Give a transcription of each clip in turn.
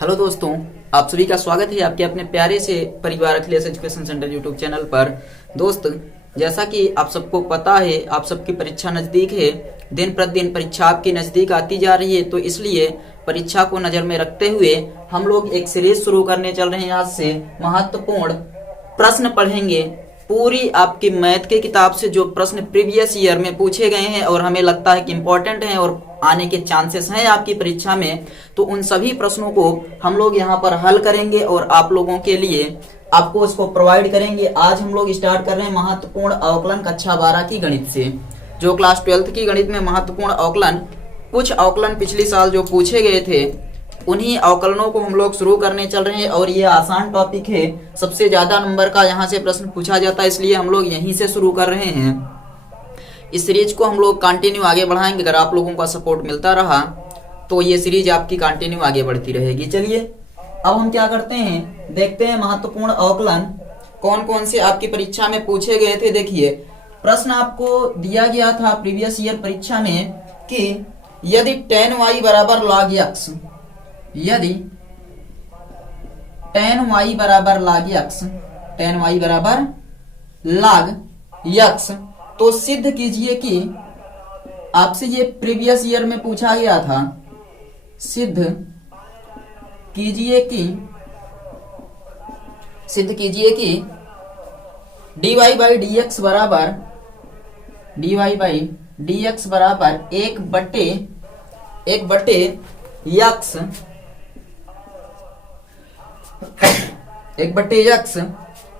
Hello दोस्तों, आप सभी का स्वागत है आपके अपने प्यारे से परिवार Akhilesh education centre YouTube channel पर। दोस्त, जैसा कि आप सबको पता है, आप सबकी परीक्षा नज़दीक है। दिन प्रतिदिन परीक्षा आपकी नज़दीक आती जा रही है, तो इसलिए परीक्षा को नज़र में रखते हुए हम लोग एक सीरीज शुरू करने चल रहे हैं। आज से महत्वपूर्ण प्रश्न पढ़ेंगे। पूरी आपकी मैथ के किताब से जो प्रश्न प्रीवियस ईयर में पूछे गए हैं और हमें लगता है कि इम्पोर्टेंट हैं और आने के चांसेस हैं आपकी परीक्षा में, तो उन सभी प्रश्नों को हम लोग यहाँ पर हल करेंगे और आप लोगों के लिए आपको इसको प्रोवाइड करेंगे। आज हम लोग स्टार्ट कर रहे हैं महत्वपूर्ण अवकलन कक्षा 12 की गणित से। जो क्लास 12 की गणित में महत्वपूर्ण अवकलन, कुछ अवकलन पिछले साल जो पूछे गए थे, उन्हीं अवकलनों को हम लोग शुरू करने चल रहे हैं। और ये आसान टॉपिक है, सबसे ज्यादा नंबर का यहाँ से प्रश्न पूछा जाता है, इसलिए हम लोग यहीं से शुरू कर रहे हैं। इस सीरीज को हम लोग कंटिन्यू आगे बढ़ाएंगे। अगर आप लोगों का सपोर्ट मिलता रहा तो ये सीरीज आपकी कंटिन्यू आगे बढ़ती रहेगी। चलिए अब हम क्या करते हैं, देखते हैं महत्वपूर्ण अवकलन कौन कौन से आपकी परीक्षा में पूछे गए थे। देखिए, प्रश्न आपको दिया गया था प्रीवियस ईयर परीक्षा में कि यदि tan y बराबर log x, यदि tan y बराबर log x, tan y बराबर log x, तो सिद्ध कीजिए कि, आपसे ये प्रीवियस ईयर में पूछा गया था, सिद्ध कीजिए कि dy बाई dx बराबर एक बट्टे x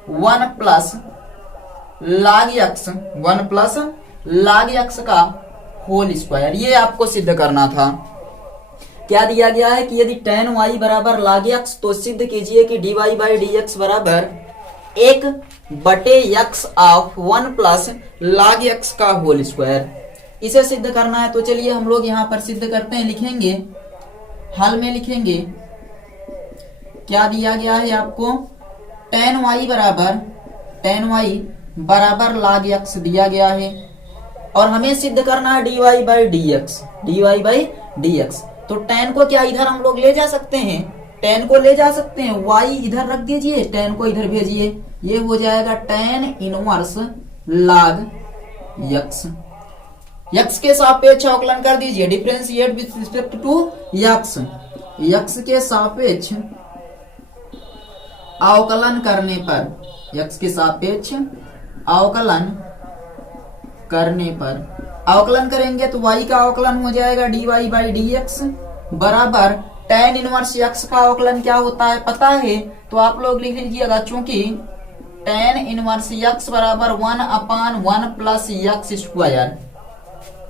1 प्लस log x का होल स्क्वायर। ये आपको सिद्ध करना था। क्या दिया गया है कि यदि tan y बराबर log x, तो सिद्ध कीजिए कि dy बाई dx बराबर एक बटे x of 1 plus log x का होल स्क्वायर। इसे सिद्ध करना है, तो चलिए हम लोग यहाँ पर सिद्ध करते हैं। लिखेंगे, हल में लिखेंगे क्या दिया गया है आपको, tan y बराबर log x दिया गया है और हमें सिद्ध करना है dy बाई dx। तो tan को क्या इधर हम लोग ले जा सकते हैं, tan को ले जा सकते हैं, y इधर रख दीजिए, tan को इधर भेजिए, ये हो जाएगा tan inverse log x। x के सापेक्ष अवकलन कर दीजिए, differentiate with respect to x। x के सापेक्ष अवकलन करने पर, x के सापेक्ष अवकलन करेंगे तो y का अवकलन हो जाएगा dy बाई dx बराबर tan इनवर्स x का अवकलन क्या होता है पता है, तो आप लोग लिख लीजिएगा, चूंकि tan इनवर्स x बराबर 1/1 प्लस x स्क्वायर,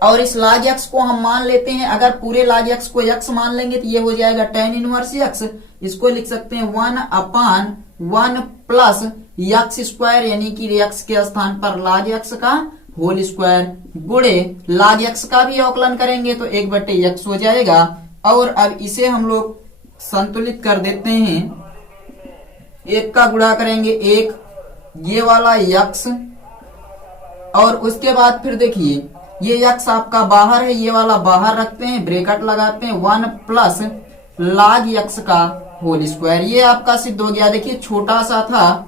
और इस log x को हम मान लेते हैं, अगर पूरे log x को x मान लेंगे तो ये हो जाएगा tan इनवर्स x। इसको लिख सकते हैं 1/1 प्लस x स्क्वायर, यानी कि x के स्थान पर log x का होल स्क्वायर गुणे log x का भी अवकलन करेंगे तो 1/x हो जाएगा। और अब इसे हम लोग संतुलित कर देते हैं, एक का गुणा करेंगे एक ये वाला x, और उसके बाद फिर देखिए ये x आपका बाहर है, ये वाला बाहर रखते हैं, ब्रैकेट लगाते हैं, 1 प्लस log x का होल स्क्वायर। ये आपका सिद्ध हो गया। देखिए, छोटा सा था,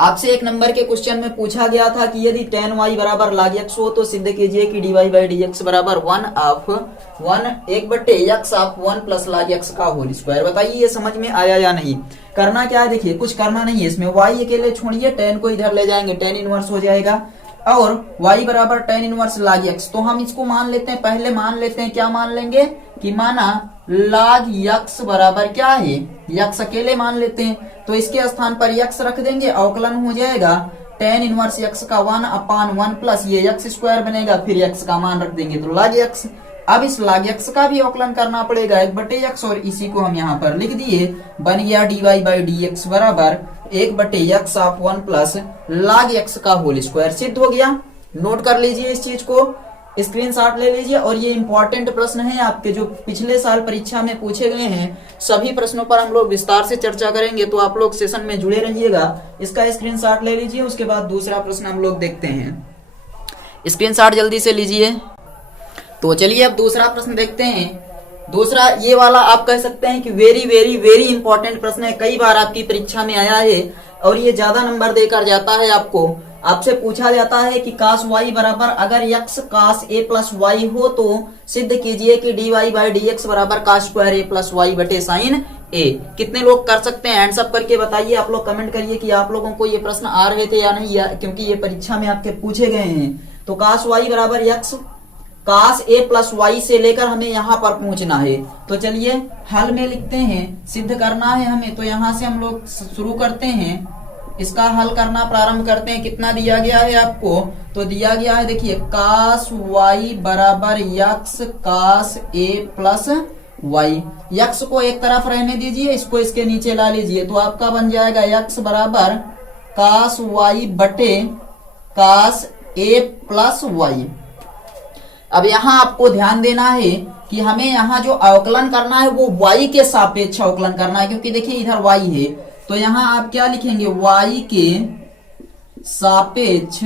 आपसे एक नंबर के क्वेश्चन में पूछा गया था कि यदि tan y बराबर log x हो तो सिद्ध कीजिए कि dy बाई dx बराबर 1/x of 1 plus log x का होल स्क्वायर। बताइए ये समझ में आया या नहीं। करना क्या है, देखिए कुछ करना नहीं है इसमें, y अकेले छोड़िए, tan को इधर ले जाएंगे, tan इनवर्स हो जाएगा, और y बराबर tan इनवर्स log x। तो हम इसको मान लेते हैं, पहले मान लेते हैं, क्या मान लेंगे कि माना log x बराबर क्या है, x अकेले मान लेते हैं, तो इसके स्थान पर x रख देंगे, अवकलन हो जाएगा tan इनवर्स x का 1/1 प्लस ये x स्क्वायर बनेगा, फिर x का मान रख देंगे तो log x। अब इस log x का भी अवकलन करना पड़ेगा 1/x, और इसी को हम यहाँ पर लिख दिए, बन गया dy बाई dx बराबर 1/x of 1 plus log x का होल स्क्वायर। सिद्ध हो गया। नोट कर लीजिए इस चीज को, स्क्रीनशॉट ले लीजिए। और ये इंपॉर्टेंट प्रश्न है आपके, जो पिछले साल परीक्षा में पूछे गए हैं। सभी प्रश्नों पर हम लोग विस्तार से चर्चा करेंगे, तो आप लोग सेशन में जुड़े रहिएगा। इसका स्क्रीनशॉट ले लीजिए, उसके बाद दूसरा प्रश्न हम लोग देखते हैं। स्क्रीनशॉट जल्दी से लीजिए। तो चलिए अब दूसरा प्रश्न देखते हैं। दूसरा ये वाला आप कह सकते हैं कि वेरी वेरी वेरी इंपॉर्टेंट प्रश्न है, कई बार आपकी परीक्षा में आया है और ये ज्यादा नंबर देकर जाता है। आपको आपसे पूछा जाता है कि कास वाई बराबर अगर x cos a plus y हो तो सिद्ध कीजिए कि dy बाई डी एक्स बराबर cos square a plus y बटे साइन a। कितने लोग कर सकते हैं, हैंड्स अप करके बताइए। आप लोग कमेंट करिए कि आप लोगों को ये प्रश्न आ रहे थे या नहीं, क्योंकि ये परीक्षा में आपके पूछे गए हैं। तो कास वाई बराबर x cos a plus y से लेकर हमें यहाँ पर पहुंचना है। तो चलिए हल में लिखते हैं, सिद्ध करना है हमें। तो यहाँ से हम लोग शुरू करते हैं, इसका हल करना प्रारंभ करते हैं। कितना दिया गया है आपको, तो दिया गया है देखिए कास वाई बराबर x cos a plus Y. X को एक तरफ रहने दीजिए, इसको इसके नीचे ला लीजिए, तो आपका बन जाएगा यक्स बराबर कास वाई बटे कास ए प्लस वाई। अब यहाँ आपको ध्यान देना है कि हमें यहाँ जो अवकलन करना है वो y के सापेक्ष अवकलन करना है, क्योंकि देखिए इधर y है। तो यहाँ आप क्या लिखेंगे, y के सापेक्ष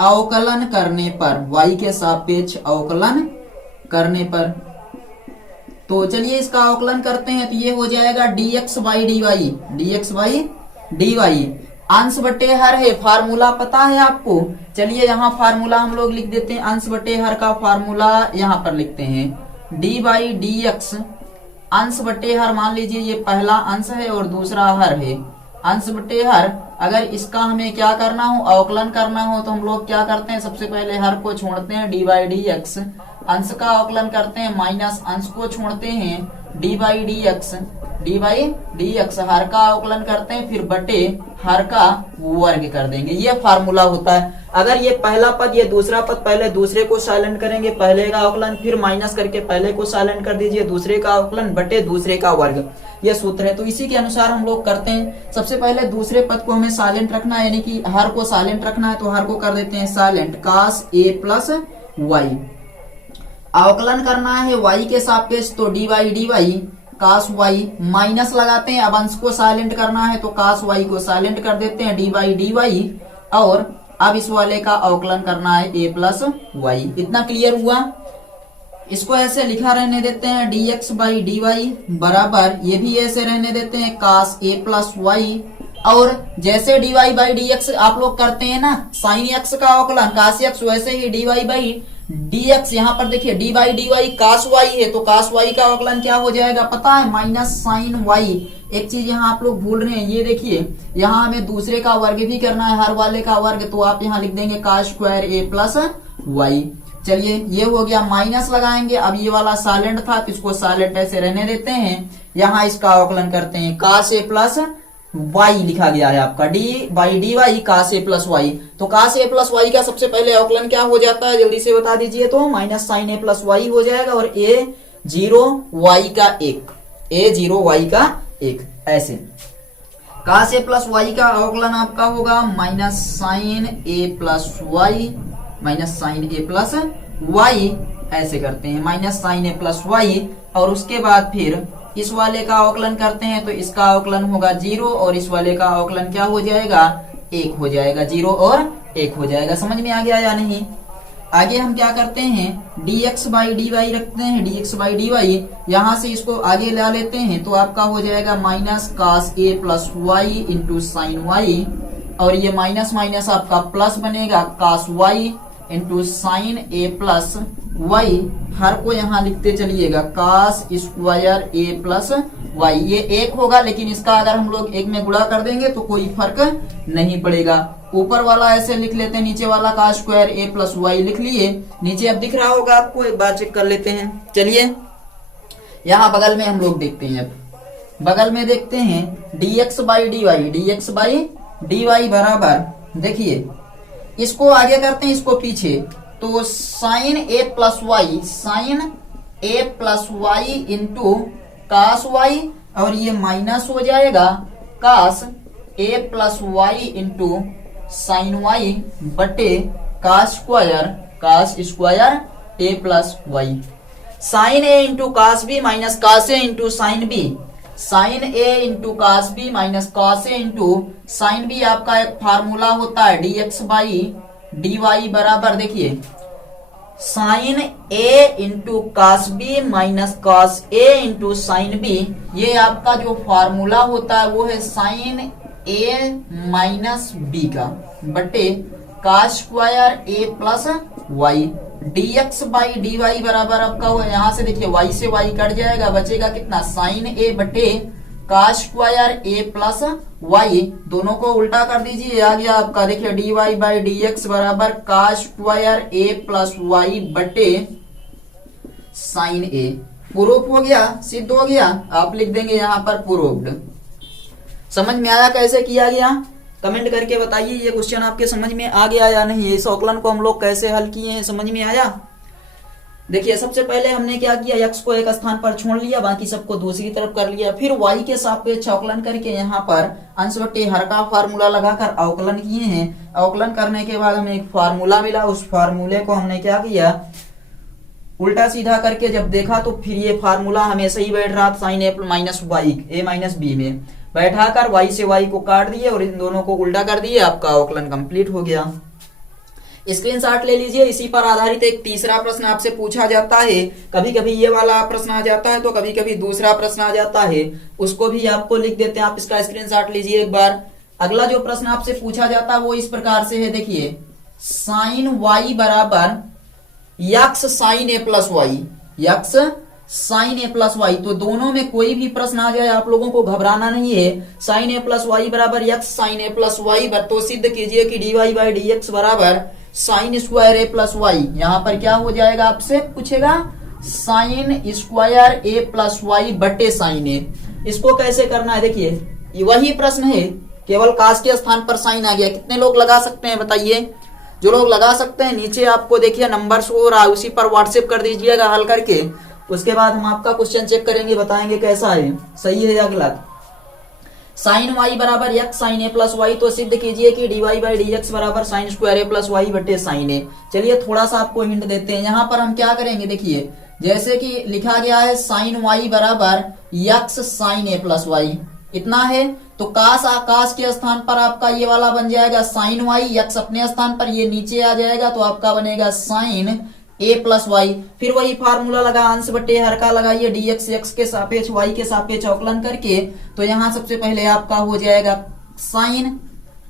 अवकलन करने पर, y के सापेक्ष अवकलन करने पर। तो चलिए इसका अवकलन करते हैं, तो ये हो जाएगा dx by d y, dx by d y. अंश बटे हर है, फार्मूला पता है आपको। चलिए यहाँ फार्मूला हम लोग लिख देते हैं, अंश बटे हर का फार्मूला यहाँ पर लिखते हैं डी बाई डी एक्स। अंश बटे हर मान लीजिए ये पहला अंश है और दूसरा हर है। अंश बटे हर, अगर इसका हमें क्या करना हो, अवकलन करना हो, तो हम लोग क्या करते हैं, सबसे पहले हर को छोड़ते हैं डी बाई डी एक्स। अंश का अवकलन करते हैं माइनस अंश को छोड़ते हैं d by d x, d by d x. हर का अवकलन करते हैं फिर बटे हर का वर्ग कर देंगे, ये फार्मूला होता है। अगर ये पहला पद ये दूसरा पद, पहले दूसरे को साइलेंट करेंगे, पहले का अवकलन फिर माइनस करके पहले को साइलेंट कर दीजिए, दूसरे का अवकलन बटे दूसरे का वर्ग, ये सूत्र है। तो इसी के अनुसार हम लोग करते हैं। सबसे पहले दूसरे पद को हमें साइलेंट रखना है, यानी कि हर को साइलेंट रखना है, तो हर को कर देते हैं silent cos a plus Y. अवकलन करना है y के सापेक्ष, तो D Y d y cos y, minus लगाते हैं। अब अंश को साइलेंट करना है तो कास वाई को साइलेंट कर देते हैं डी बाई डी वाई। और अब इस वाले का अवकलन करना है ए प्लस वाई। इतना क्लियर हुआ। इसको ऐसे लिखा रहने देते हैं d x by d y बराबर, ये भी ऐसे रहने देते हैं कास ए प्लस वाई। और जैसे d y by d x आप लोग करते हैं ना साइन एक्स का अवकलन कास एक्स, वैसे ही d y by d x, यहाँ पर देखिए d by d y cos y है, तो कास वाई का अवकलन क्या हो जाएगा पता है, माइनस साइन वाई। एक चीज यहाँ आप लोग भूल रहे हैं, ये देखिए यहाँ हमें दूसरे का वर्ग भी करना है, हर वाले का वर्ग, तो आप यहाँ लिख देंगे कास स्क्वायर ए प्लस वाई। चलिए ये हो गया, माइनस लगाएंगे। अब ये वाला साइलेंट था तो इसको साइलेंट ऐसे रहने देते हैं। यहाँ इसका अवकलन करते हैं कास ए प्लस वाई लिखा गया है आपका d by d y cos a plus y. तो कास ए प्लस वाई का सबसे पहले अवकलन क्या हो जाता है, जल्दी से बता दीजिए। तो minus sign a plus y हो जाएगा और ए जीरो वाई का एक, ए जीरो वाई का एक, ऐसे कास ए प्लस वाई का अवकलन आपका होगा minus sign a plus Y, minus sign a plus Y, ऐसे करते हैं minus sign a plus y. और उसके बाद फिर इस वाले का अवकलन करते हैं तो इसका अवकलन होगा जीरो और इस वाले का अवकलन क्या हो जाएगा, एक हो जाएगा, जीरो और एक हो जाएगा। समझ में आ गया या नहीं। आगे हम क्या करते हैं, dx बाई डी वाई रखते हैं, dx बाई डी वाई। यहाँ से इसको आगे ला लेते हैं तो आपका हो जाएगा minus cos a plus y into sine y. और ये माइनस माइनस आपका प्लस बनेगा cos y into sine a plus y. हर को यहाँ लिखते चलिएगा cos square a plus y. ये एक होगा, लेकिन इसका अगर हम लोग एक में गुणा कर देंगे तो कोई फर्क नहीं पड़ेगा। ऊपर वाला ऐसे लिख लेते हैं, नीचे वाला का स्क्वायर ए प्लस वाई लिख लिए। नीचे अब दिख रहा होगा आपको, एक बार चेक कर लेते हैं। चलिए यहाँ बगल में हम लोग देखते हैं, अब बगल में देखते हैं dx by d y, dx by d y बराबर, देखिए इसको आगे करते हैं इसको पीछे, तो sine a plus y, sine a plus y into cos y, और ये माइनस हो जाएगा cos a plus y into sine y बटे cos square a plus y. Sine a into cos b minus cos a into sine b, sine a into cos b minus cos a into sine B आपका एक formula होता है dx by d y बराबर, देखिए sine a into cos b minus cos a into sine b, ये आपका जो formula होता है वो है साइन ए माइनस बी का बटे cos square a plus y, dx by dy बराबर आपका हो, यहाँ से देखिए y से y कट जाएगा, बचेगा कितना साइन ए बटे cos square a plus y, दोनों को उल्टा कर दीजिए, आ गया आपका देखिए dy बाई dx बराबर cos square a plus y बटे साइन ए। प्रूफ हो गया, सिद्ध हो गया, आप लिख देंगे यहाँ पर प्रूव्ड। समझ में आया कैसे किया गया? कमेंट करके बताइए ये क्वेश्चन आपके समझ में आ गया या नहीं, इस औकलन को हम लोग कैसे हल किए हैं, समझ में आया? देखिए सबसे पहले हमने क्या किया, x को एक स्थान पर छोड़ लिया, बाकी सबको दूसरी तरफ कर लिया, फिर y के सापेक्ष अवकलन करके यहाँ पर अंश बटे हर का फार्मूला लगाकर अवकलन किए हैं। अवकलन करने के बाद हमें एक फार्मूला मिला, उस फार्मूले को हमने क्या किया, उल्टा सीधा करके जब देखा तो फिर ये फार्मूला हमेशा ही बैठ रहा था sign a minus Y A minus B में, बैठाकर y से y को काट दिए और इन दोनों को उल्टा कर दिए, आपका अवकलन कंप्लीट हो गया। स्क्रीनशॉट ले लीजिए। इसी पर आधारित एक तीसरा प्रश्न आपसे पूछा जाता है, कभी कभी ये वाला प्रश्न आ जाता है तो कभी कभी दूसरा प्रश्न आ जाता है, उसको भी आपको लिख देते हैं, आप इसका स्क्रीनशॉट लीजिए एक बार। अगला जो प्रश्न आपसे पूछा जाता है वो इस प्रकार से है, देखिए साइन वाई बराबर x sine a plus Y, x sine a plus y, तो दोनों में कोई भी प्रश्न आ जाए आप लोगों को घबराना नहीं है। साइन ए प्लस वाई बराबर x sine a plus y, तो सिद्ध कीजिए कि d y by d x बराबर sine square a plus y, यहाँ पर क्या हो जाएगा आपसे पूछेगा sine square a plus y बटे साइन ए। इसको कैसे करना है, देखिए वही प्रश्न है, केवल काश के स्थान पर साइन आ गया। कितने लोग लगा सकते हैं बताइए? जो लोग लगा सकते हैं नीचे आपको देखिए नंबर शो हो रहा है, उसी पर व्हाट्सएप कर दीजिएगा हल करके, उसके बाद हम आपका क्वेश्चन चेक करेंगे, बताएंगे कैसा है, सही है या गलत। साइन वाई बराबर x sine a plus y, तो सिद्ध कीजिए कि d y by d x बराबर sine square a plus y बटे साइन ए। चलिए थोड़ा सा आपको हिंट देते हैं, यहाँ पर हम क्या करेंगे, देखिए जैसे कि लिखा गया है साइन वाई बराबर x sine a plus y, इतना है, तो काश आकाश के स्थान पर आपका ये वाला बन जाएगा साइन वाई, एक्स अपने स्थान पर ये नीचे आ जाएगा तो आपका बनेगा साइन ए प्लस वाई। फिर वही फार्मूला लगा, अंश बटे हर का लगाइए, dx x के सापेक्ष y के सापेक्ष अवकलन करके, तो यहाँ सबसे पहले आपका हो जाएगा sine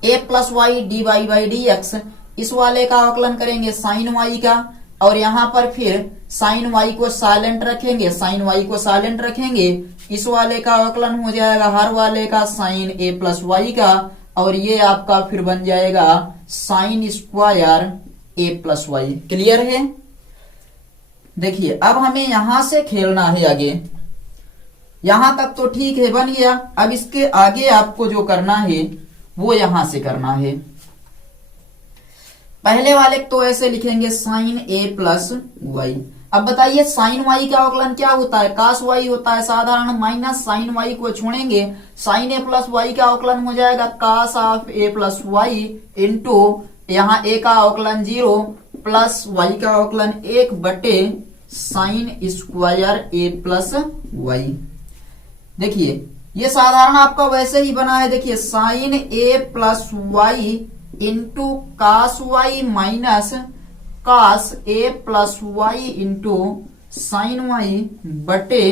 a plus y d y by d x, इस वाले का अवकलन करेंगे साइन वाई का, और यहाँ पर फिर साइन वाई को साइलेंट रखेंगे, साइन वाई को साइलेंट रखेंगे, इस वाले का अवकलन हो जाएगा हर वाले का साइन ए प्लस वाई का, और ये आपका फिर बन जाएगा sine square a plus Y. Clear है? देखिए अब हमें यहां से खेलना है आगे, यहां तक तो ठीक है, बन गया। अब इसके आगे आपको जो करना है वो यहां से करना है। पहले वाले तो ऐसे लिखेंगे साइन ए प्लस वाई। अब बताइए साइन वाई का अवकलन क्या होता है, कास वाई होता है साधारण, माइनस साइन वाई को छोड़ेंगे, साइन ए प्लस वाई का अवकलन हो जाएगा cos of a plus y into यहाँ ए का अवकलन 0 प्लस वाई का अवकलन 1 बटे sine square a plus y. देखिए ये साधारण आपका वैसे ही बना है, देखिए sine a plus y into cos y minus cos a plus y into sine y बटे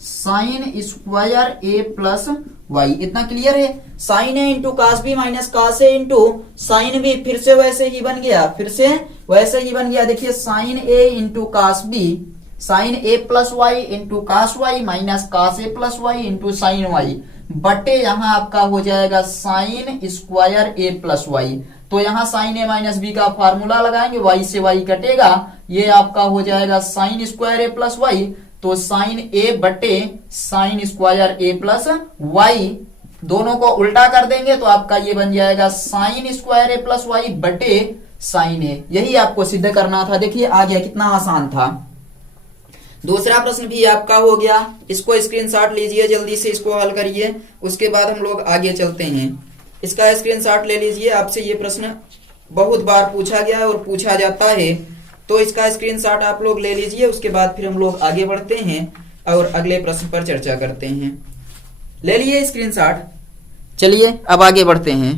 sine square a plus y. इतना क्लियर है? Sine a into cos b minus cos a into sine b, फिर से वैसे ही बन गया, फिर से वैसे ही बन गया। देखिए sine a into cos b, sine a plus y into cos y minus cos a plus y into sine y बटे यहाँ आपका हो जाएगा sine square a plus y. तो यहाँ साइन ए माइनस बी का फार्मूला लगाएंगे, वाई से वाई कटेगा, ये आपका हो जाएगा sine square a plus y, तो साइन ए बटे sine square a plus y, दोनों को उल्टा कर देंगे तो आपका ये बन जाएगा sine square a plus y बटे साइन ए। यही आपको सिद्ध करना था। देखिए आ गया, कितना आसान था। दूसरा प्रश्न भी आपका हो गया, इसको स्क्रीनशॉट लीजिए, जल्दी से इसको हल करिए, उसके बाद हम लोग आगे चलते हैं। इसका स्क्रीनशॉट ले लीजिए, आपसे ये प्रश्न बहुत बार पूछा गया है और पूछा जाता है, तो इसका स्क्रीनशॉट आप लोग ले लीजिए, उसके बाद फिर हम लोग आगे बढ़ते हैं और अगले प्रश्न पर चर्चा करते हैं। ले लिए स्क्रीनशॉट, चलिए अब आगे बढ़ते हैं।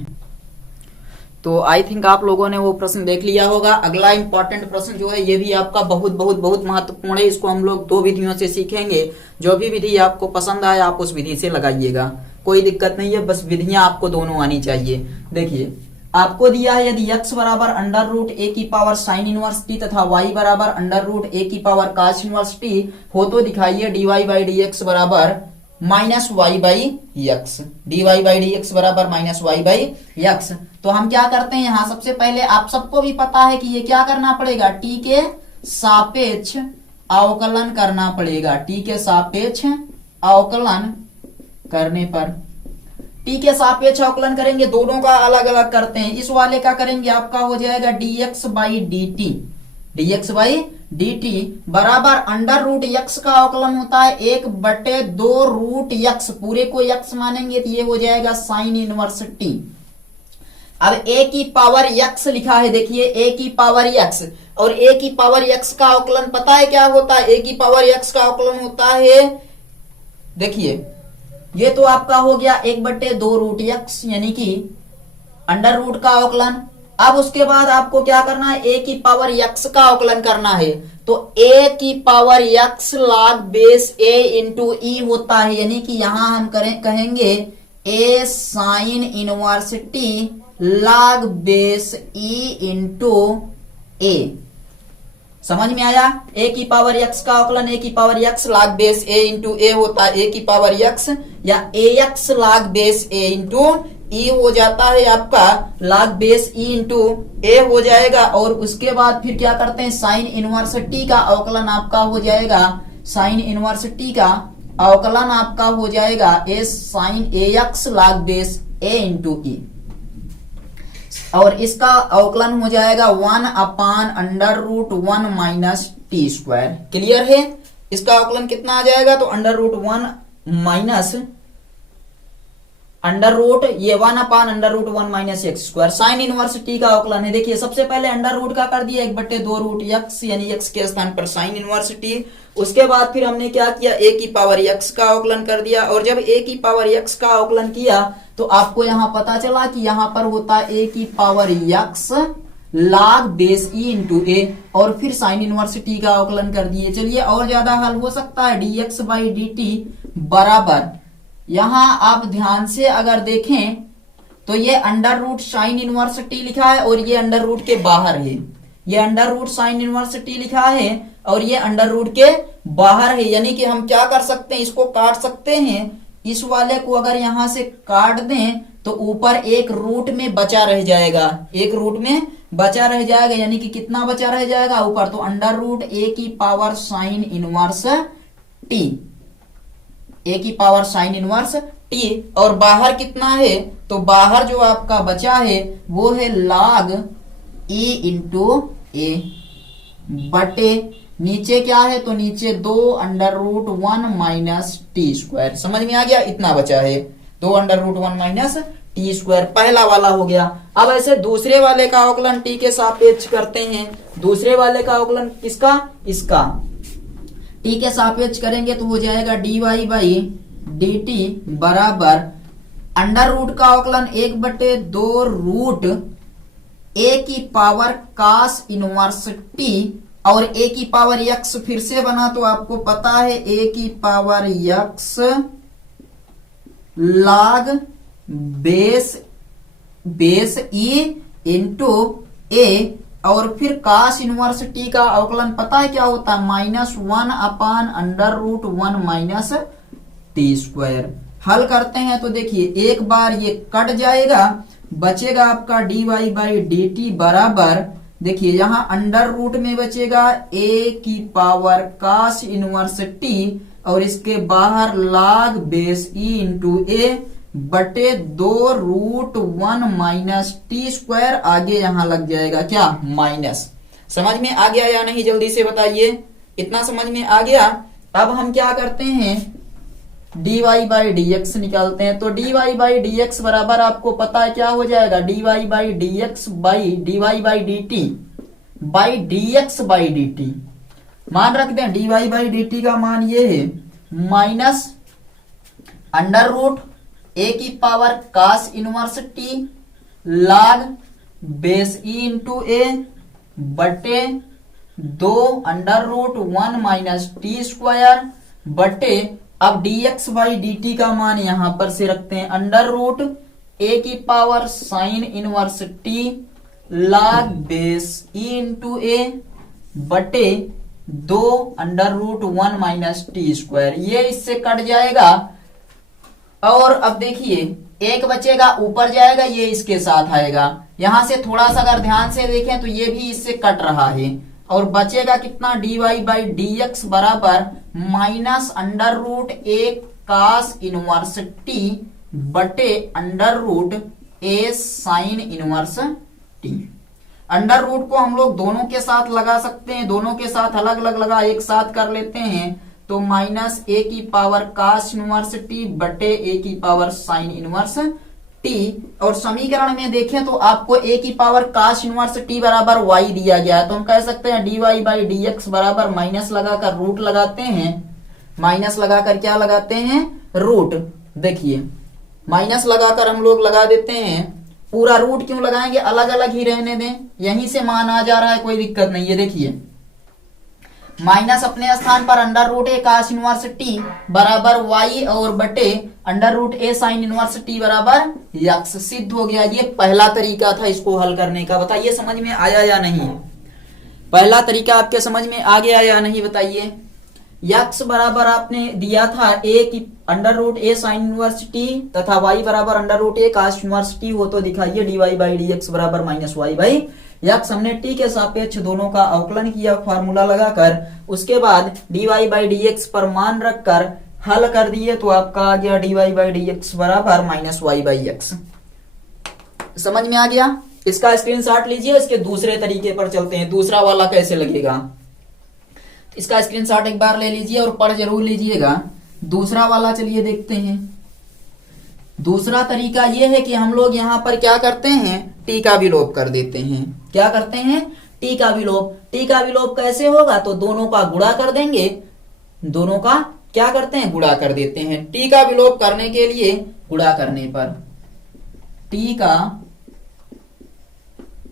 तो आई थिंक आप लोगों ने वो प्रश्न देख लिया होगा। अगला इंपॉर्टेंट प्रश्न जो है ये भी आपका बहुत बहुत बहुत महत्वपूर्ण है। इसको हम लोग 2 विधियों से सीखेंगे। जो भी विधि आपको पसंद आए आप उस विधि से लगाइएगा, कोई दिक्कत नहीं है, बस विधियां आपको दोनों आनी चाहिए। देखिए आपको दिया है यदि x बराबर अंडर रूट ए की पावर साइन इनवर्स टी तथा y बराबर अंडर रूट ए की पावर कास इनवर्स टी हो तो दिखाइए dy बाई डी एक्स बराबर minus y by x. dy by d x बराबर माइनस वाई बाई एक्स। तो हम क्या करते हैं यहाँ, सबसे पहले आप सबको भी पता है कि ये क्या करना पड़ेगा, t के सापेक्ष अवकलन करना पड़ेगा। t के सापेक्ष अवकलन करने पर, t के सापेक्ष अवकलन करेंगे, दोनों का अलग अलग करते हैं। इस वाले का करेंगे आपका हो जाएगा dx by D T, dx by D T बराबर अंडर रूट x का अवकलन होता है 1/2 रूट x, पूरे को x मानेंगे तो ये हो जाएगा साइन इनवर्स t। अब a की पावर x लिखा है, देखिए a की पावर x, और a की पावर x का अवकलन पता है क्या होता है, a की पावर x का अवकलन होता है, देखिए ये तो आपका हो गया 1/2 रूट x यानी कि अंडर रूट का अवकलन। अब उसके बाद आपको क्या करना है, a की पावर x का अवकलन करना है। तो a की power x log base a into e होता है, यानी कि यहां हम कहेंगे a sine inverse t log base e into a। समझ में आया, a की पावर x का अवकलन a की power x log base a into a होता है a की पावर x, या ax log base a into e हो जाता है आपका log base e into a हो जाएगा। और उसके बाद फिर क्या करते हैं, साइन इनवर्स t का अवकलन आपका हो जाएगा, साइन इनवर्स t का अवकलन आपका हो जाएगा a साइन ax log base a into e, और इसका अवकलन हो जाएगा 1/√1 माइनस टी स्क्वायर। क्लियर है, इसका अवकलन कितना आ जाएगा, तो √1 माइनस ये 1/√1 minus x square. Sign inverse T का अवकलन है, देखिए सबसे पहले अंडर रूट का कर दिया 1/2 रूट x, यानी x के स्थान पर साइन इनवर्स टी। उसके बाद फिर हमने क्या किया, a की पावर x का अवकलन कर दिया, और जब a की पावर x का अवकलन किया तो आपको यहाँ पता चला कि यहाँ पर होता है a की power x log base e into a, और फिर साइन इनवर्स टी का अवकलन कर दिए। चलिए और ज्यादा हल हो सकता है, dx बाई डी टी बराबर, यहां आप ध्यान से अगर देखें तो ये under root sine inverse t लिखा है और ये अंडर रूट के बाहर है, ये under root sine inverse t लिखा है और ये अंडर रूट के बाहर है। यानी कि हम क्या कर सकते हैं, इसको काट सकते हैं, इस वाले को अगर यहां से काट दें तो ऊपर एक रूट में बचा रह जाएगा, एक रूट में बचा रह जाएगा, यानी कि कितना बचा रह जाएगा ऊपर, तो अंडर रूट a की power sine inverse T, a की पावर साइन इनवर्स t, और बाहर कितना है, तो बाहर जो आपका बचा है वो है log e इंटू a बटे नीचे क्या है, तो नीचे 2√1 माइनस टी स्क्वायर। समझ में आ गया, इतना बचा है 2√1 माइनस टी स्क्वायर, पहला वाला हो गया। अब ऐसे दूसरे वाले का अवकलन टी के सापेक्ष करते हैं। दूसरे वाले का अवकलन किसका, इसका टी के सापेक्ष करेंगे तो हो जाएगा dy बाई डी टी बराबर अंडर रूट का अवकलन 1/2 रूट a की पावर कास इनवर्स t, और a की पावर x फिर से बना तो आपको पता है a की power x log base e into a, और फिर कास इनवर्स t का अवकलन पता है क्या होता है, -1/√1 माइनस टी स्क्वायर। हल करते हैं तो देखिए एक बार ये कट जाएगा, बचेगा आपका dy बाई डी टी बराबर, देखिए यहां अंडर रूट में बचेगा a की पावर कास इनवर्स t, और इसके बाहर log base e into a बटे 2√1 माइनस टी स्क्वायर, आगे यहां लग जाएगा क्या, माइनस। समझ में आ गया या नहीं, जल्दी से बताइए, इतना समझ में आ गया। अब हम क्या करते हैं, dy बाई डी एक्स निकालते हैं। तो dy बाई डी एक्स बराबर आपको पता है क्या हो जाएगा, dy by d x by dy by D T by dx by D T. मान रख दें dy बाई डी टी का मान ये है माइनस अंडर रूट a की power cos inverse t log base e into a बटे 2 under root 1 minus t square बटे, अब dx बाई dt का मान यहां पर से रखते हैं अंडर रूट ए की power sine inverse t log base e into a बटे 2 under root 1 minus t square. ये इससे कट जाएगा और अब देखिए एक बचेगा, ऊपर जाएगा, ये इसके साथ आएगा। यहां से थोड़ा सा अगर ध्यान से देखें तो ये भी इससे कट रहा है और बचेगा कितना, dy बाई डी एक्स बराबर minus under root a cos inverse t बटे under root a sine inverse t. Under root को हम लोग दोनों के साथ लगा सकते हैं, दोनों के साथ अलग अलग लगा एक साथ कर लेते हैं तो माइनस ए की पावर कास इनवर्स टी बटे ए की पावर साइन इनवर्स टी। और समीकरण में देखें तो आपको ए की पावर कास इनवर्स टी बराबर वाई दिया गया है, तो हम कह सकते हैं d y by d x बराबर माइनस लगाकर रूट लगाते हैं, माइनस लगाकर क्या लगाते हैं, रूट। देखिए माइनस लगाकर हम लोग लगा देते हैं, पूरा रूट क्यों लगाएंगे, अलग अलग ही रहने दें, यहीं से मान आ जा रहा है, कोई दिक्कत नहीं है। देखिए माइनस अपने स्थान पर under root a cos inverse t बराबर वाई और बटे under root a sine inverse t बराबर यक्स, सिद्ध हो गया। ये पहला तरीका था इसको हल करने का। बताइए समझ में आया या नहीं? पहला तरीका आपके समझ में आ गया या नहीं बताइए। यक्स बराबर आपने दिया था ए की under root a sine inverse t तथा वाई बराबर under root a cos inverse t हो तो दिखाइए d y by d x बराबर माइनस वाई बाई यक्स। हमने टी के सापेक्ष दोनों का अवकलन किया फार्मूला लगाकर, उसके बाद d y by d x पर मान रखकर हल कर दिए तो आपका आ गया d y by d x बराबर माइनस वाई बाई एक्स। समझ में आ गया? इसका स्क्रीनशॉट लीजिए, इसके दूसरे तरीके पर चलते हैं, दूसरा वाला कैसे लगेगा। इसका स्क्रीनशॉट एक बार ले लीजिए और पढ़ जरूर लीजिएगा। दूसरा वाला चलिए देखते हैं। दूसरा तरीका यह है कि हम लोग यहां पर क्या करते हैं, टी का विलोप कर देते हैं। क्या करते हैं, टी का विलोप। टी का विलोप कैसे होगा, तो दोनों का गुणा कर देंगे, दोनों का क्या करते हैं, गुणा कर देते हैं। टी का विलोप करने के लिए गुणा करने पर, टी का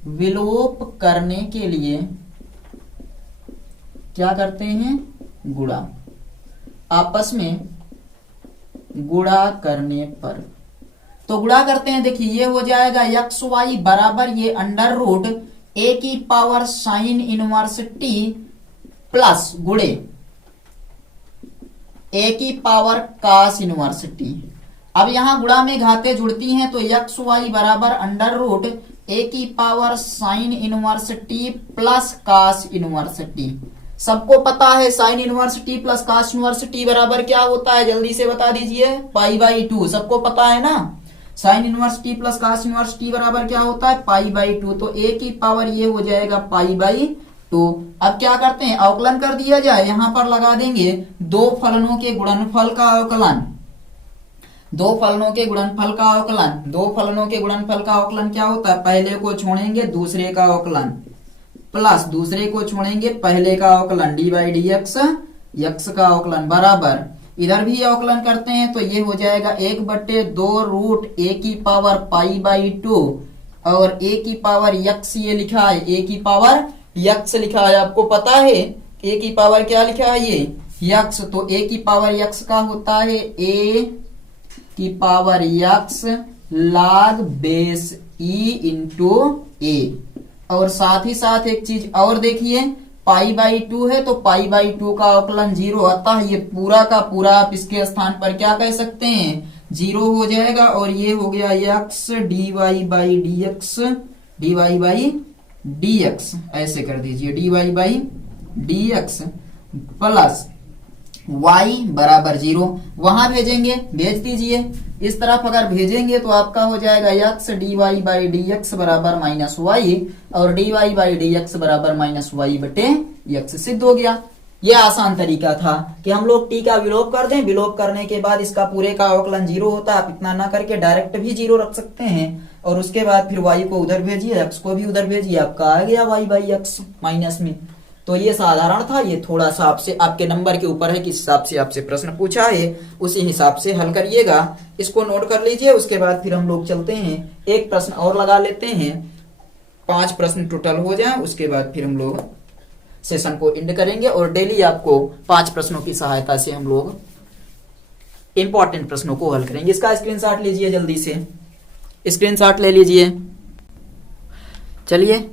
विलोप करने के लिए क्या करते हैं, गुणा। आपस में गुणा करने पर तो गुणा करते हैं। देखिए ये हो जाएगा एक्स वाई बराबर ये अंडर रूट ए की power sine inverse t plus गुणे ए की पावर कास इनवर्स टी। अब यहां गुणा में घाते जुड़ती हैं तो एक्स वाई बराबर अंडर रूट ए की power sine inverse t plus cos inverse t. सबको पता है sine inverse t plus cos inverse t बराबर क्या होता है, जल्दी से बता दीजिए, पाई बाई 2। सबको पता है ना, sine inverse t plus cos inverse t बराबर क्या होता है, पाई बाई 2। तो ए की पावर ये हो जाएगा पाई बाई 2। अब क्या करते हैं, अवकलन कर दिया जाए। यहां पर लगा देंगे दो फलनों के गुणनफल का अवकलन, दो फलनों के गुणनफल का अवकलन। दो फलनों के गुणनफल का अवकलन क्या होता है, पहले को छोड़ेंगे दूसरे का अवकलन प्लस दूसरे को छोड़ेंगे पहले का अवकलन, D by d x, x का अवकलन बराबर इधर भी अवकलन करते हैं तो ये हो जाएगा 1/2 रूट ए की पावर पाई बाई 2 और ए की पावर यक्स ये लिखा है, ए की पावर यक्स लिखा है। आपको पता है ए की पावर क्या लिखा है, ये यक्स। तो ए की पावर यक्स का होता है ए की power x log base e into a. और साथ ही साथ एक चीज और देखिए, पाई बाई 2 है तो पाई बाई 2 का अवकलन 0, अतः ये पूरा का पूरा आप इसके स्थान पर क्या कह सकते हैं, 0 हो जाएगा। और ये हो गया x d y by d x, d y by d x, ऐसे कर दीजिए d y by d x plus y बराबर 0। वहां भेजेंगे, भेज दीजिए। इस तरफ अगर भेजेंगे तो आपका हो जाएगा x d y by d x बराबर माइनस वाई और d y by d x बराबर माइनस वाई बटे x, सिद्ध हो गया। यह आसान तरीका था कि हम लोग t का विलोप कर दें, विलोप करने के बाद इसका पूरे का अवकलन 0 होता है। आप इतना ना करके डायरेक्ट भी 0 रख सकते हैं और उसके बाद फिर y को उधर भेजिए, x को भी उधर भेजिए, आपका आ गया y बाई x माइनस में। तो ये साधारण था, ये थोड़ा सा आपसे आपके नंबर के ऊपर है किस हिसाब से आपसे प्रश्न पूछा है, उसी हिसाब से हल करिएगा। इसको नोट कर लीजिए। उसके बाद फिर हम लोग चलते हैं, एक प्रश्न और लगा लेते हैं। 5 प्रश्न टोटल हो जाए, उसके बाद फिर हम लोग सेशन को एंड करेंगे और डेली आपको 5 प्रश्नों की सहायता से हम लोग इंपॉर्टेंट प्रश्नों को हल करेंगे। इसका स्क्रीनशॉट लीजिए, जल्दी से स्क्रीनशॉट ले लीजिए। चलिए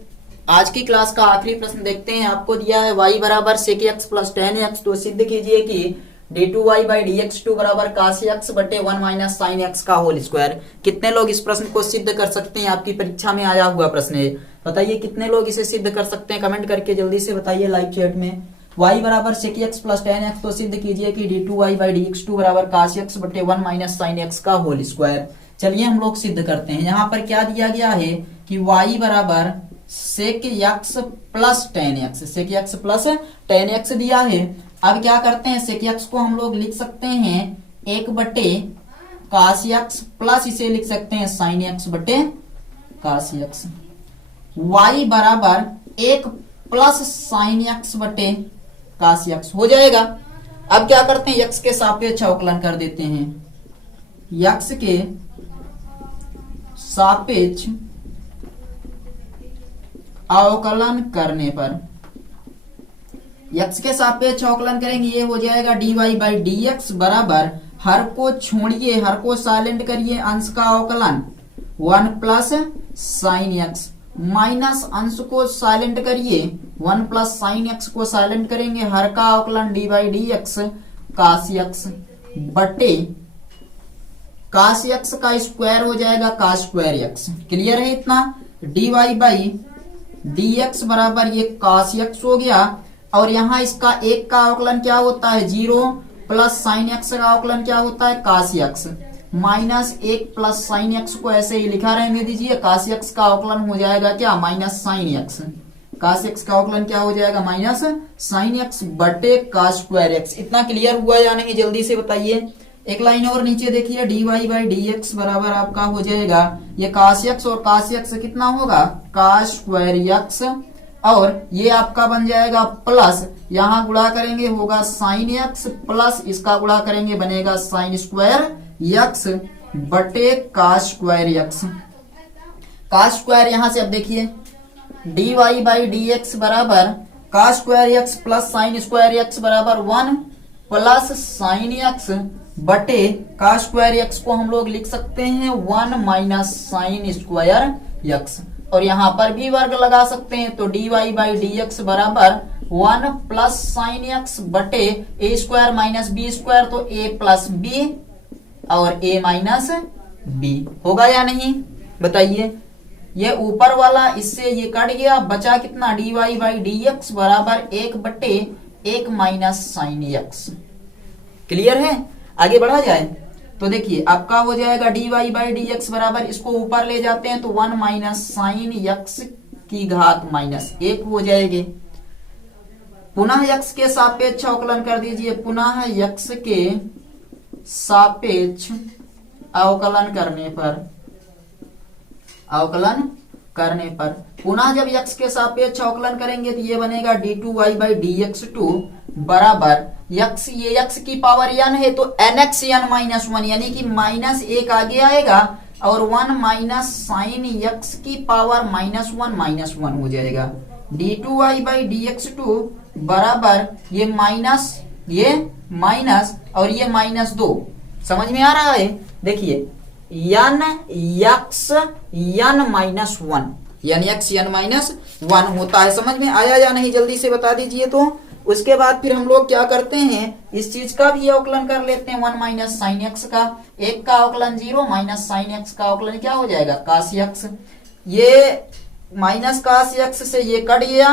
आज की क्लास का आखिरी प्रश्न देखते हैं। आपको दिया है y बराबर sec x plus tan x, तो सिद्ध कीजिए कि d2y बाई dx2 बराबर cos x बटे 1 माइनस साइन x का होल स्क्वायर। कितने लोग इस प्रश्न को सिद्ध कर सकते हैं? आपकी परीक्षा में आया हुआ प्रश्न है, बताइए कितने लोग इसे सिद्ध कर सकते हैं? कमेंट करके जल्दी से बताइए लाइव चैट में। y बराबर sec x plus tan x, तो सिद्ध कीजिए कि d2y बाई dx2 बराबर cos x बटे 1 माइनस साइन x का होल स्क्वायर। चलिए हम लोग सिद्ध करते हैं। यहाँ पर क्या दिया गया है कि y बराबर sec x plus tan x, sec x plus tan x दिया है। अब क्या करते हैं, sec x को हम लोग लिख सकते हैं 1 बटे cos x प्लस इसे लिख सकते हैं sin x बटे cos x। y बराबर 1 प्लस sin x बटे cos x हो जाएगा। अब क्या करते हैं, x के सापेक्ष अवकलन कर देते हैं। x के सापेक्ष अवकलन करने पर, x के सापेक्ष अवकलन करेंगे, ये हो जाएगा dy बाई dx बराबर, हर को छोड़िए, हर को साइलेंट करिए, अंश का अवकलन 1 प्लस साइन x माइनस अंश को साइलेंट करिए, 1 प्लस साइन x को साइलेंट करेंगे, हर का अवकलन dy by dx cos x बटे cos x का स्क्वायर हो जाएगा cos स्क्वायर x। क्लियर है इतना? dy बाई dx बराबर ये cos x हो गया, और यहाँ इसका 1 का अवकलन क्या होता है 0 प्लस साइन x का अवकलन क्या होता है cos x minus 1 plus sign x को ऐसे ही लिखा रहने दीजिए। cos x का अवकलन हो जाएगा क्या minus sine x, cos x का अवकलन क्या हो जाएगा माइनस साइन x बटे cos स्क्वायर x। इतना क्लियर हुआ या नहीं जल्दी से बताइए। एक लाइन और नीचे देखिए, dy बाई dx बराबर आपका हो जाएगा ये cos x, और cos x कितना होगा cos स्क्वायर x, और ये आपका बन जाएगा प्लस, यहाँ गुणा करेंगे होगा sin x प्लस इसका गुणा करेंगे बनेगा sin स्क्वायर x बटे cos square x। cos square यहाँ से अब देखिए dy बाई dx बराबर cos square x plus sin square x बराबर 1 प्लस sin x बटे cos स्क्वायर x को हम लोग लिख सकते हैं 1 माइनस साइन स्क्वायर x, और यहाँ पर भी वर्ग लगा सकते हैं, तो dy बाई dx बराबर 1 प्लस साइन x बटे a square minus b square, तो a प्लस b और a माइनस b होगा या नहीं बताइए। ये ऊपर वाला इससे ये कट गया, बचा कितना dy बाई dx बराबर 1 बटे 1 माइनस साइन x। क्लियर है? आगे बढ़ा जाए तो देखिए आपका हो जाएगा dy बाई dx बराबर, इसको ऊपर ले जाते हैं तो 1 माइनस साइन x की घात माइनस 1 हो जाएगी। पुनः x के सापेक्ष अवकलन कर दीजिए, पुनः x के सापेक्ष अवकलन करने पर पुनः जब x के सापेक्ष अवकलन करेंगे तो ये बनेगा d2y बाई dx2 बराबर x, ये x की पावर n है तो nx n माइनस 1, यानी कि माइनस 1 आगे आएगा और 1 माइनस साइन x की पावर माइनस 1 माइनस 1 हो जाएगा। d2y बाई dx2 बराबर ये माइनस और ये माइनस 2, समझ में आ रहा है? देखिए n x n माइनस 1, यानी x n माइनस 1 होता है। समझ में आया या नहीं जल्दी से बता दीजिए। तो उसके बाद फिर हम लोग क्या करते हैं, इस चीज का भी अवकलन कर लेते हैं। 1 माइनस साइन एक्स का, 1 का अवकलन 0 माइनस साइन एक्स का अवकलन क्या हो जाएगा कास एक्स। ये माइनस कास एक्स से ये कट गया,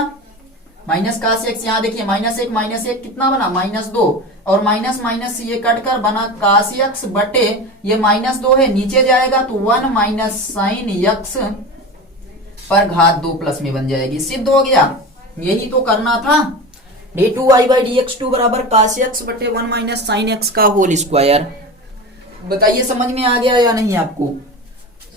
माइनस कास एक्स, यहाँ देखिए माइनस एक कितना बना -2, और माइनस माइनस से ये कट कर बना कास एक्स बटे ये -2 है, नीचे जाएगा तो 1 माइनस साइन एक्स पर घात 2 प्लस में बन जाएगी। सिद्ध हो गया, यही तो करना था। d2y बाई dx2 बराबर कास एक्स बटे 1 माइनस साइन एक्स का होल स्क्वायर। बताइए समझ में आ गया या नहीं आपको।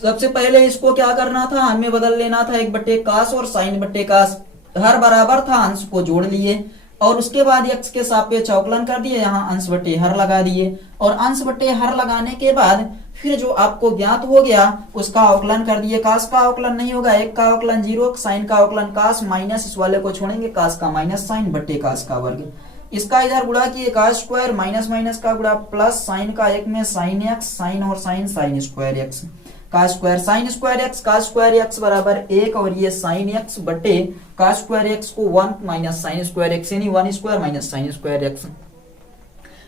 सबसे पहले इसको क्या करना था, हमें बदल लेना था 1 बटे कास और साइन बटे कास, हर बराबर था अंश को जोड़ लिए। और उसके बाद x के सापेक्ष अवकलन कर दिए, यहाँ अंश बटे हर लगा दिए, और अंश बटे हर लगाने के बाद फिर जो आपको ज्ञात हो गया उसका अवकलन कर दिए। काश का अवकलन नहीं होगा, एक का अवकलन 0, साइन का अवकलन काश, माइनस इस वाले को छोड़ेंगे, काश का माइनस साइन बटे काश का वर्ग। इसका इधर गुणा किए काश स्क्वायर, माइनस माइनस का गुणा प्लस, साइन का एक में साइन एक्स, साइन और साइन, साइन स्क्वायर एक्स, का स्क्वायर साइन स्क्वायर एक्स, का स्क्वायर एक्स बराबर 1, और ये साइन एक्स बटे का स्क्वायर एक्स को 1 माइनस साइन स्क्वायर एक्स, यानी 1 square minus sine square x,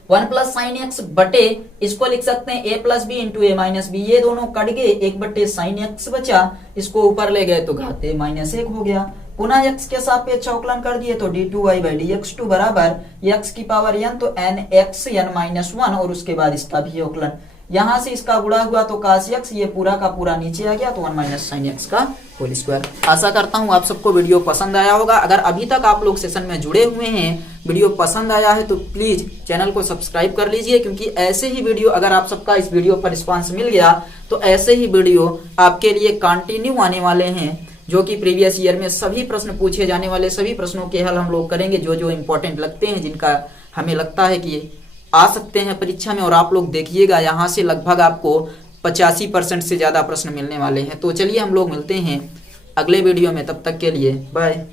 1 plus sine x बटे, इसको लिख सकते हैं a plus b into a minus b, ये दोनों कट गए, 1 बटे साइन एक्स बचा, इसको ऊपर ले गए तो घात a माइनस 1 हो गया। पुनः x के सापेक्ष अवकलन कर दिए तो d2y/dx2 बराबर x की पावर n, तो n x n माइनस 1, और उसके बाद इसका भी अवकलन, यहां से इसका गुणा हुआ तो cos x, ये पूरा का पूरा नीचे आ गया तो 1 माइनस साइन एक्स का होल स्क्वायर। आशा करता हूं आप सबको वीडियो पसंद आया होगा। अगर अभी तक आप लोग सेशन में जुड़े हुए हैं, वीडियो पसंद आया है तो प्लीज चैनल को सब्सक्राइब कर लीजिए, क्योंकि ऐसे ही वीडियो, अगर आप सबका इस वीडियो पर रिस्पांस मिल गया तो ऐसे ही वीडियो आपके लिए कंटिन्यू आने वाले हैं, जो कि प्रीवियस ईयर में सभी प्रश्न पूछे जाने वाले सभी प्रश्नों के हल हम लोग करेंगे, जो जो इंपॉर्टेंट लगते हैं, जिनका हमें लगता है कि आ सकते हैं परीक्षा में। और आप लोग देखिएगा यहाँ से लगभग आपको 85% से ज्यादा प्रश्न मिलने वाले हैं। तो चलिए हम लोग मिलते हैं अगले वीडियो में, तब तक के लिए बाय।